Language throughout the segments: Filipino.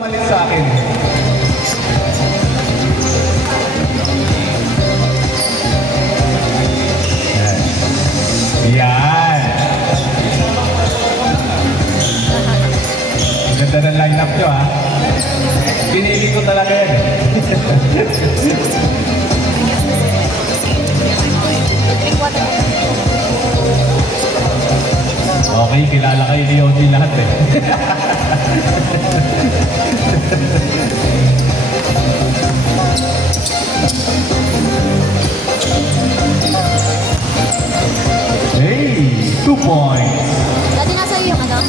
Malit sa akin. Yan. Ganda ng line-up nyo, ha? Pinili ko talaga yan. Okay, kilala kayo ni Yodi lahat eh. Hey, 2 points. Dati nasa iyo yung ano?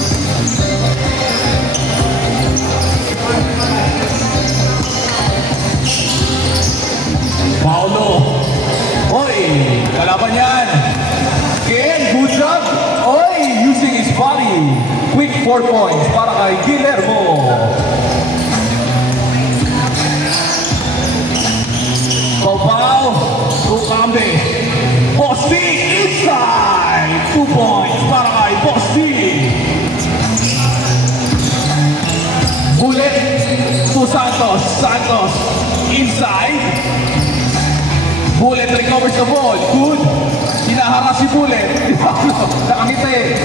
Paolo. Oy, kalaban yan. Ken, good job. Oy, using his body. Quick 4 points para kay Guillermo. Pau, Tukambe. Posti, inside. 2 points para kay Posti. Bullet to Santos. Santos, inside. Bullet recovers the ball. Good. Hinaharap si Bullet. Nakangiti.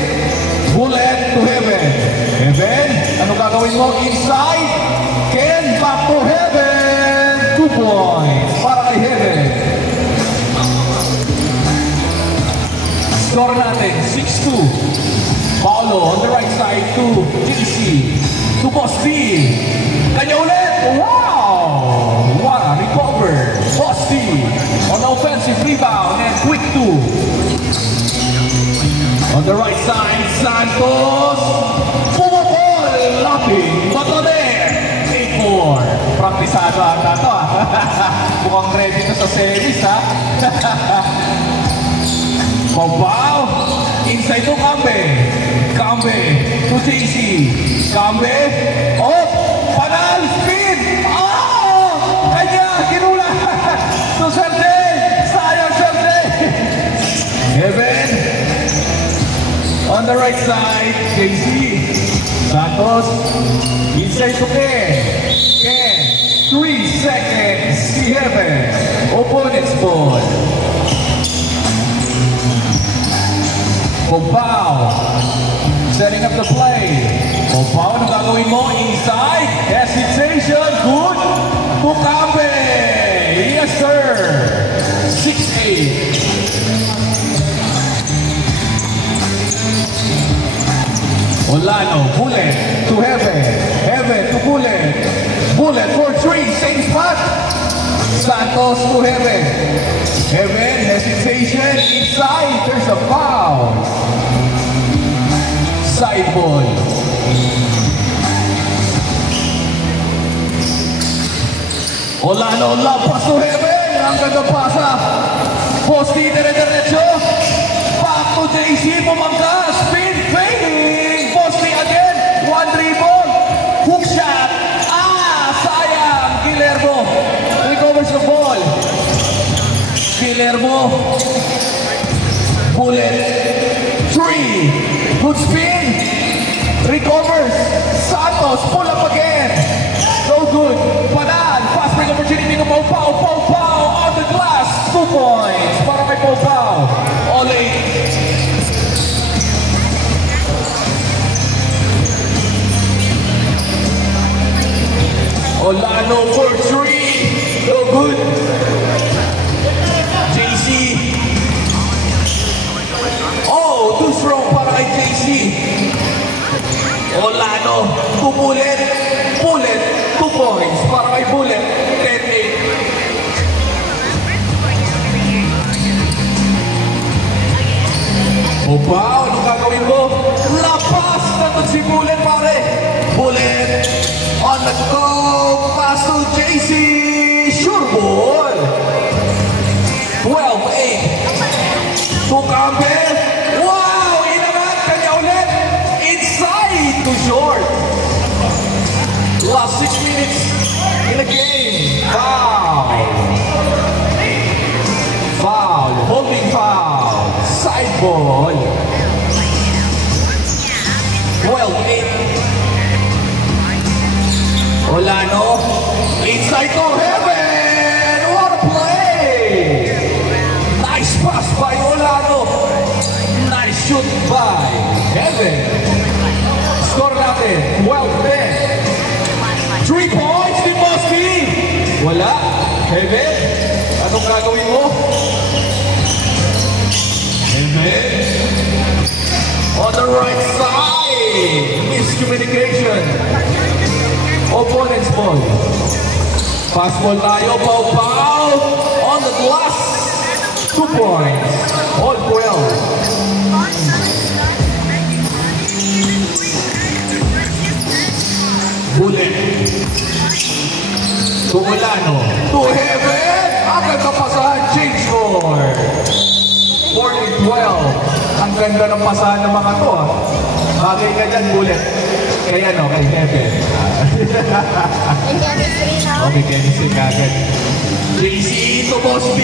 Bullet to Heaven. Heaven, ano gagawin mo? Inside. Ken, back to Heaven. 2 points para kay Heaven. Score natin, 6-2. Paolo on the right side to JC. To Posti. Kanya ulit. Wow! What a recover. Posti on the offensive rebound and quick 2. On the right side, Santos. Pumupol. Lapping. Bato there. 8-4. Praktisado ata ito, ha? Mukhang ready na sa series, ha? Pau. Inside to Kambe. Kambe to JC. Kambe. Oh! Panal! Spin! Oh! Kanya! Kinula! To Sergey! Sayang Sergey! Heaven! On the right side, JC. Santos. Inside to Ken. Ken. 3 seconds. See Heaven. Opponent's ball. Pau. Setting up the play. Pau, ano gagawin mo? Inside. Hesitation. Good. Tukambe. Yes, sir. 6-8. Olano. Bullet to Heaven. Heaven to Bullet. Bullet for 3. Same spot. Santos to Heaven. Heaven. Hesitation. Inside. There's a foul. Side ball. Olano, lampas to Heaven. Ang ganda pasa. Posti, dire-diretso. Back to JC, pumangka. Spin, fading. Posti again. 1 dribble. Hook shot. Sayang. Guillermo recovers the ball. Guillermo. Bullet. 3. Good spin. Recovers. Santos. Pull up again. No good. Panal. Fast break opportunity to Pau. On the glass. 2 points para kay Pau. All 8. Olano for 3. No good. JC. Oh, too strong para kay JC. Olano to Bullet. Bullet. 2 points para kay Bullet. 10-8. Pau, ano gagawin mo? Lapas na to si Bullet, pare. Bullet on the go. Pass to JC. Sure ball. 12-8. Tukambe. Wow! Inangat. Kanya ulit. Inside to short. Last 6 minutes in the game. Foul. Foul. Holding foul. Side ball. 12-8. Olano, inside to Heaven! What a play! Nice pass by Olano. Nice shoot by Heaven. Score natin, 12-10. 3 points, Team Bosky. Wala. Heaven, anong gagawin mo? Heaven. On the right side. Miscommunication. Opponent's ball. Pass ball tayo. Pau-Pau. On the glass. 2 points. All 12. Bullet. To Olano. To Heaven. Agad na pasahan. Change score. 40-12. Ang ganda ng pasahan ng mga to. Bagay ka dyan, Bullet. Kaya no, kay Heaven. May chemistry na. Okay, chemistry kagad. JC to Boss B.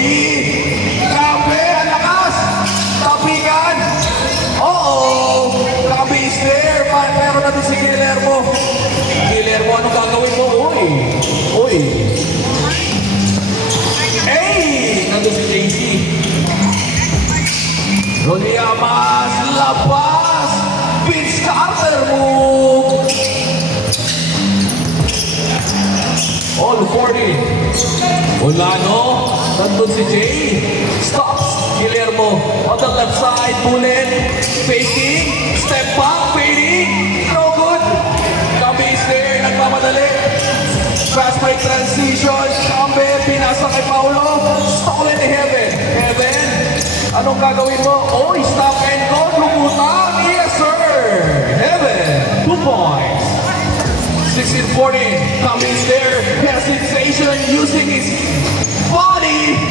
Grabe, ang lakas. Tapikan. Oo. Naka-base there. Meron na doon si Guillermo. Guillermo, anong gagawin mo? Uy. Uy. Hey! Nandun si JC. Roliamas, labas. Vince Carter move. All 40. Olano. Nandun si Jay. Stops. Guillermo. On the left side. Bullet. Faking. Step back. Fading. No good. Kambi is there. Nagmamadali. Fast break transition. Kambi. Pinasa kay Paulo. Stolen ni Heaven. Heaven. Anong gagawin mo? Oh, stop and go. Lumutang. Yes, sir. Heaven. 2 points. 16-14. Cummings there. Hesitation using his body.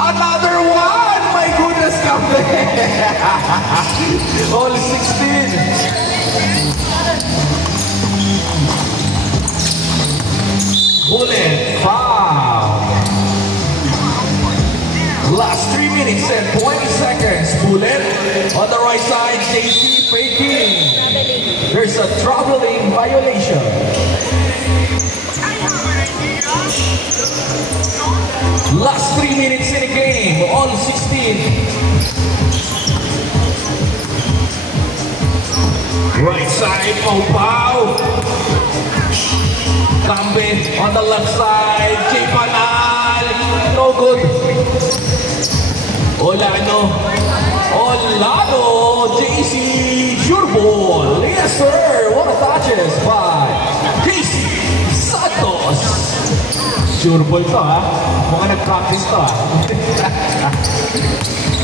Another one. My goodness, Cummings. Only 16. Bullet. Foul. Last 3 minutes and 20 seconds. Bullet on the right side. JC faking. There's a traveling violation. Last 3 minutes in the game. All 16. Right side. Pau-Pau. Kambe on the left side. J. Panal. No good. Olano. Olano. JC. Sure ball. Yes, sir. What a touches by Casey Santos. Sure ball to, ha? Mukhang nag-practice to, ha?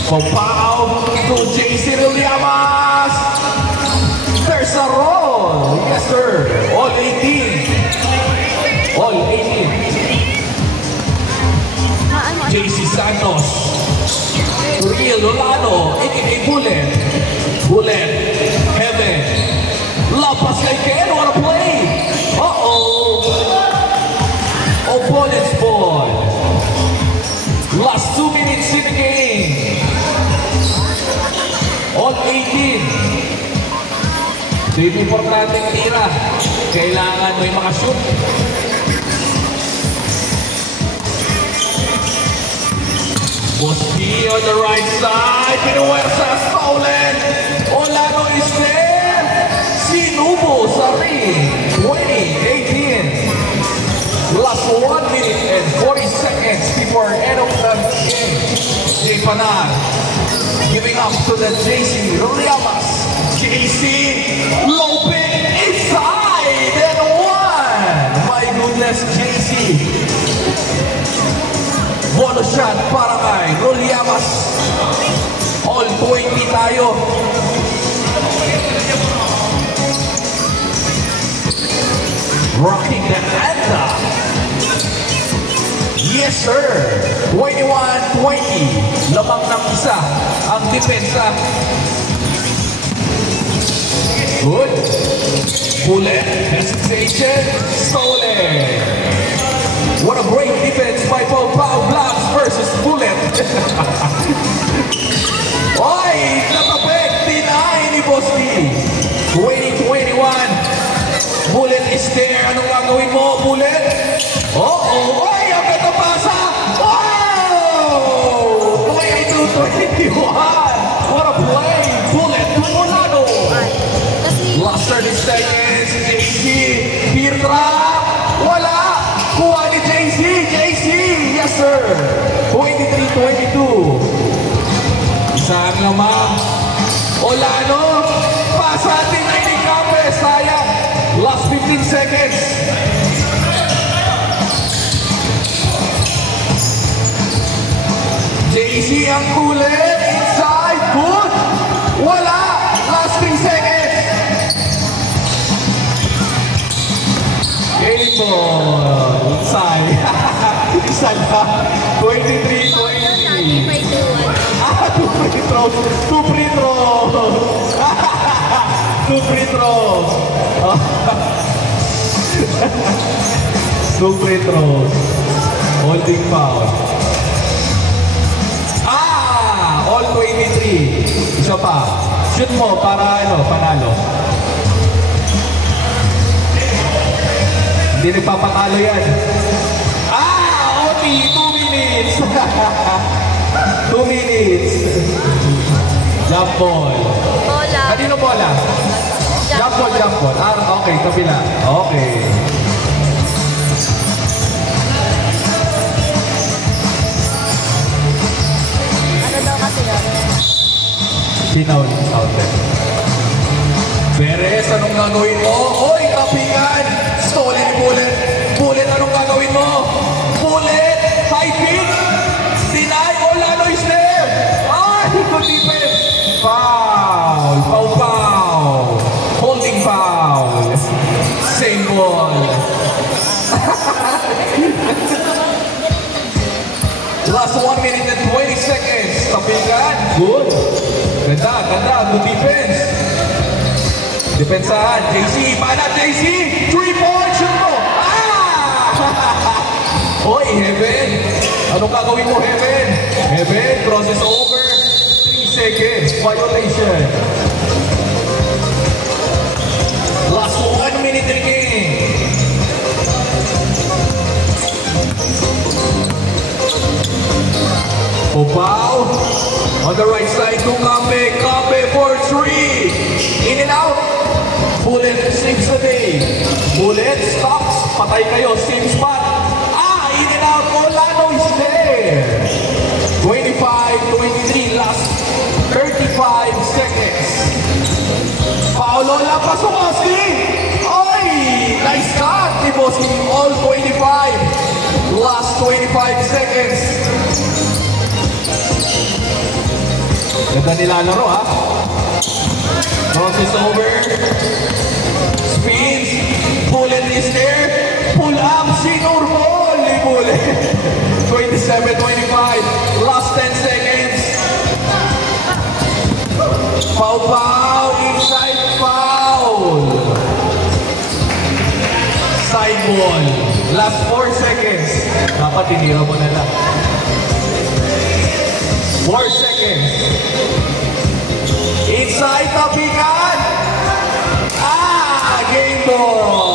Pau-Pau to JC Roliamas. There's a roll. Yes, sir. All 18. All 18. JC Santos. Real Olano. A.K.A. Bullet. Bullet. Heaven. Lapas kay Ken. What a play. Uh-oh. Opponent's ball. Last 2 minutes in the game. All 18. So yung importanteng tira. Kailangan mo yung mga shoot. Bosky on the right side. Pinuwersa stolen. Olano is there. Sinubo sa ring. 20-18. Last 1 minute and 40 seconds before end of the game. J. Panal giving up to the JC Roliamas. JC loping inside and one. My goodness, JC. Bonus shot para kay Roliamas. All 20 tayo. Rocking the anthem. Yes, sir. 21-20. Lamang ng isa ang depensa. Good. Bullet. Hesitation. Stolen. What a great defense by Pau-Pau Blacks versus Bullet. Oy! Natapik! Deny ni Bosky. 20-21. Bullet is there. Anong gagawin mo, bullet. Oh, ay, ang ganda pasa. Wow! 22-21. What a play. Bullet to Molano. Kasi, Last 30 seconds. JC. Beer trap. Wala. Kuha ni JC. JC. Yes, sir. 23-22. Isang lamang. Olano. Pasa din ay ni Campes. Sayang. Last 15 seconds. JC ang kulit. Inside. Good. Wala. Last 3 seconds. Game ball. Inside. Isa lang. 23-20. may 2-1. Two free throws. Two free throws. Two free throws. Two free throws. Holding foul. All 23. Isa pa. Shoot mo para panalo. Hindi nagpapatalo yan. Oti, 2 minutes. 2 minutes. Jump ball. Bola. Kanino bola? Jump ball, jump ball. Okay, kabila. Okay. Ano daw kasi yun? Pinaul outlet. Perez, anong gagawin mo? Hoy, kapingan! Stolen ni Bullet. Bullet, anong gagawin mo? Bullet! High pitch! Deny! Olano is there! Ay, good defense! Foul! Foul! Holding foul! Same ball! Last 1 minute and 20 seconds. Kapingan, good. Ganda. Good defense. Depensahan. JC, mana JC? 3 points. Shoot mo. Hoy, Heaven. Anong gagawin mo, Heaven? Heaven, crosses over. 3 seconds. Violation. Last 1 minute remaining. Opao. On the right side to Kambe. Kambe for 3. In and out. Bullet saves the day. Bullet stops. Patay kayo. Same spot. In and out. Olano is there. 25-23. Last 35 seconds. Paolola Pasokoski. Oy! Nice cut. Tiboski. All 25. Last 25 seconds. Ganda nilalaro, ha? Crosses over. Spins. Bullet is there. Pull up. Sinur ball. Bullet. 27-25. Last 10 seconds. Foul. Inside foul. Side ball. Last 4 seconds. Dapat tinira mo na lang. 4 seconds. Inside kapingan. Game ball.